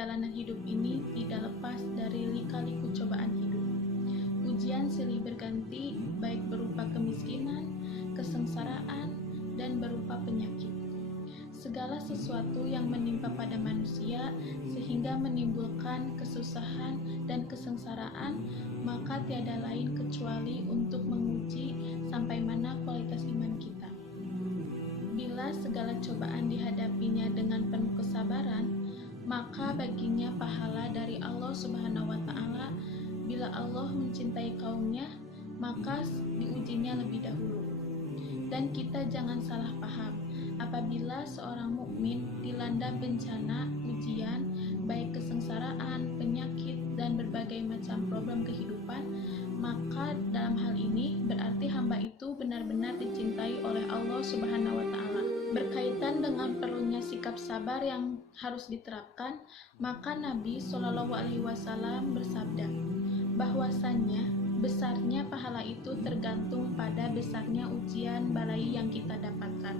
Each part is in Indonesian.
perjalanan hidup ini tidak lepas dari lika-liku cobaan hidup. Ujian silih berganti, baik berupa kemiskinan, kesengsaraan, dan berupa penyakit. Segala sesuatu yang menimpa pada manusia sehingga menimbulkan kesusahan dan kesengsaraan, maka tiada lain kecuali untuk menguji sampai mana kualitas iman kita. Bila segala cobaan dihadapinya dengan penuh kesabaran, maka baginya pahala dari Allah Subhanahu wa Ta'ala. Bila Allah mencintai kaumnya, maka diujinya lebih dahulu. Dan kita jangan salah paham, apabila seorang mukmin dilanda bencana, ujian, baik kesengsaraan, penyakit, dan berbagai macam problem kehidupan, maka dalam hal ini berarti hamba itu benar-benar dicintai oleh Allah Subhanahu wa Ta'ala. Berkaitan dengan perlunya sikap sabar yang harus diterapkan, maka Nabi Shallallahu Alaihi Wasallam bersabda bahwasannya besarnya pahala itu tergantung pada besarnya ujian balai yang kita dapatkan.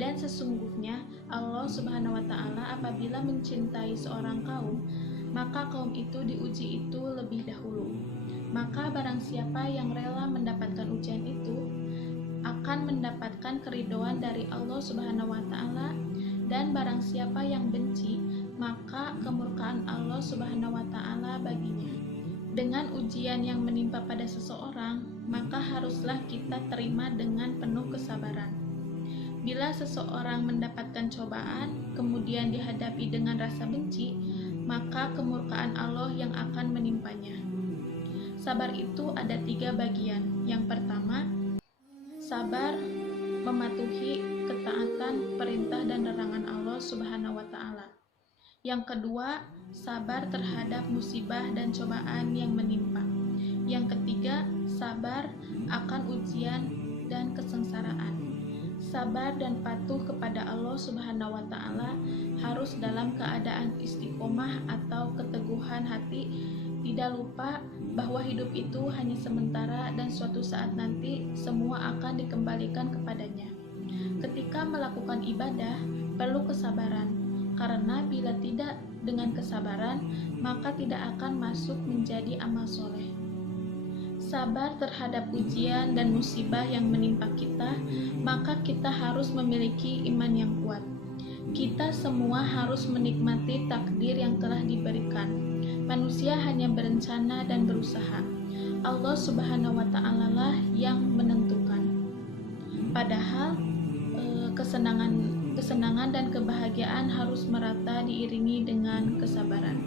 Dan sesungguhnya Allah Subhanahu wa Ta'ala apabila mencintai seorang kaum, maka kaum itu diuji itu lebih dahulu. Maka barang siapa yang rela mendapatkan ujian itu akan mendapatkan keridhaan dari Allah Subhanahu wa Ta'ala, dan barang siapa yang benci, maka kemurkaan Allah Subhanahu wa Ta'ala baginya. Dengan ujian yang menimpa pada seseorang, maka haruslah kita terima dengan penuh kesabaran. Bila seseorang mendapatkan cobaan, kemudian dihadapi dengan rasa benci, maka kemurkaan Allah yang akan menimpanya. Sabar itu ada 3 bagian. Yang pertama, sabar mematuhi ketaatan perintah dan larangan Allah Subhanahu wa Ta'ala. Yang kedua, sabar terhadap musibah dan cobaan yang menimpa. Yang ketiga, sabar akan ujian dan kesengsaraan. Sabar dan patuh kepada Allah Subhanahu wa Ta'ala harus dalam keadaan istiqomah atau keteguhan hati, tidak lupa bahwa hidup itu hanya sementara dan suatu saat nanti semua akan dikembalikan kepadanya. Ketika melakukan ibadah, perlu kesabaran, karena bila tidak dengan kesabaran, maka tidak akan masuk menjadi amal soleh. Sabar terhadap ujian dan musibah yang menimpa kita, maka kita harus memiliki iman yang kuat. Kita semua harus menikmati takdir yang telah diberikan. Manusia hanya berencana dan berusaha. Allah Subhanahu wa Ta'ala lah yang menentukan. Padahal kesenangan dan kebahagiaan harus merata diiringi dengan kesabaran.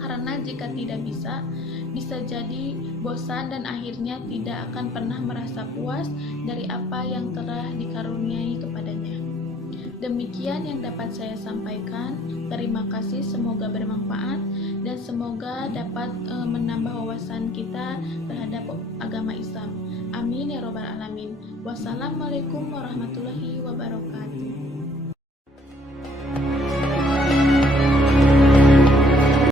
Karena jika tidak bisa jadi bosan dan akhirnya tidak akan pernah merasa puas dari apa yang telah dikaruniai kepadanya. Demikian yang dapat saya sampaikan. Terima kasih, semoga bermanfaat dan semoga dapat menambah wawasan kita terhadap agama Islam. Amin ya robbal alamin. Wassalamualaikum warahmatullahi wabarakatuh.